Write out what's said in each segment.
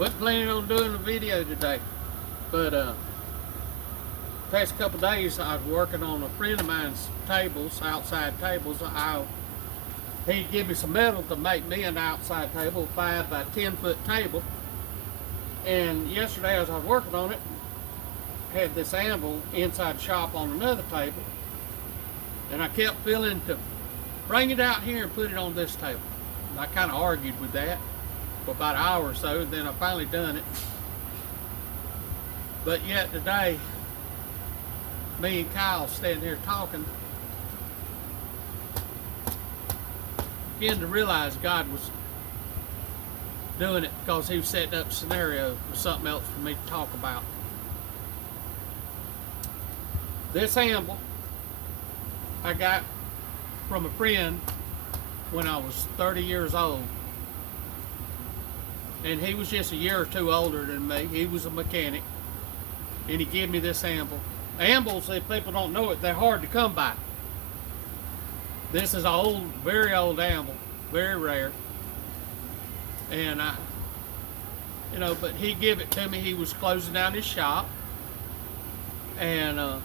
Wasn't planning on doing a video today, but past couple of days I was working on a friend of mine's tables, outside tables. He'd give me some metal to make me an outside table, 5 by 10 foot table. And yesterday as I was working on it, had this anvil inside the shop on another table, and I kept feeling to bring it out here and put it on this table. And I kind of argued with that for about an hour or so, and then I finally done it. But yet today, me and Kyle standing here talking, began to realize God was doing it because he was setting up a scenario for something else for me to talk about. This anvil I got from a friend when I was 30 years old. And he was just a year or two older than me. He was a mechanic. And he gave me this anvil. Anvils, if people don't know it, they're hard to come by. This is an old, very old anvil. Very rare. And but he gave it to me. He was closing down his shop. And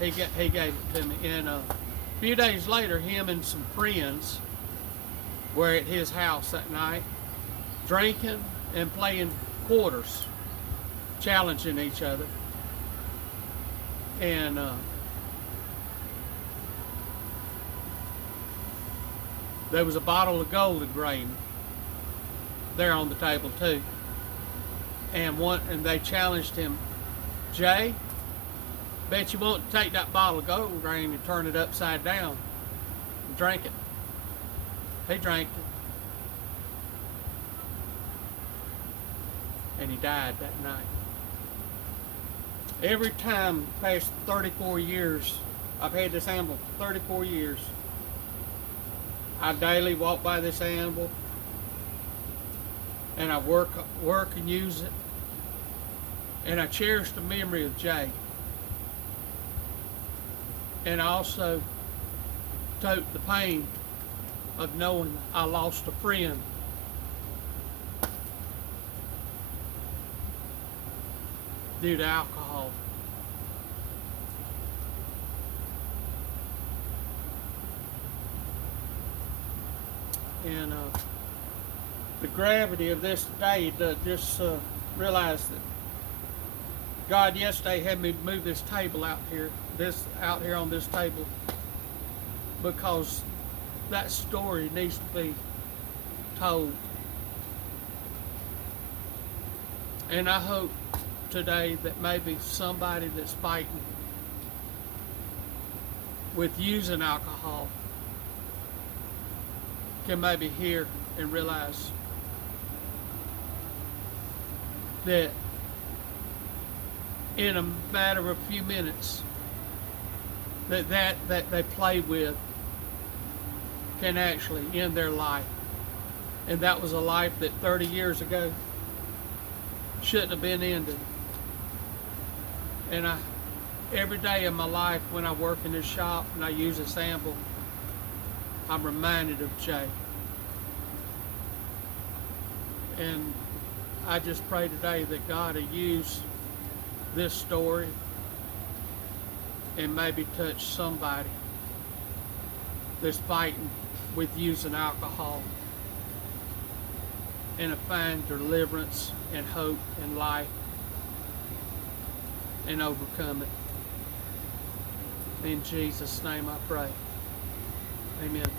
he gave it to me. And a few days later, him and some friends were at his house that night, drinking and playing quarters, challenging each other. And there was a bottle of golden grain there on the table too. And they challenged him, Jay, bet you won't take that bottle of golden grain and turn it upside down and drink it. He drank it. And he died that night. Every time past 34 years, I've had this anvil for 34 years. I daily walk by this anvil and I work and use it. And I cherish the memory of Jay. And I also tote the pain of knowing I lost a friend due to alcohol. And the gravity of this today, just realize that God yesterday had me move this table out here on this table, because that story needs to be told. And I hope today that maybe somebody that's fighting with using alcohol can maybe hear and realize that in a matter of a few minutes that they play with can actually end their life. And that was a life that 30 years ago shouldn't have been ended. And every day of my life when I work in this shop and I use this anvil, I'm reminded of Jay. And I just pray today that God will use this story and maybe touch somebody that's fighting with using alcohol, and to find deliverance and hope and life and overcome it. In Jesus' name I pray. Amen.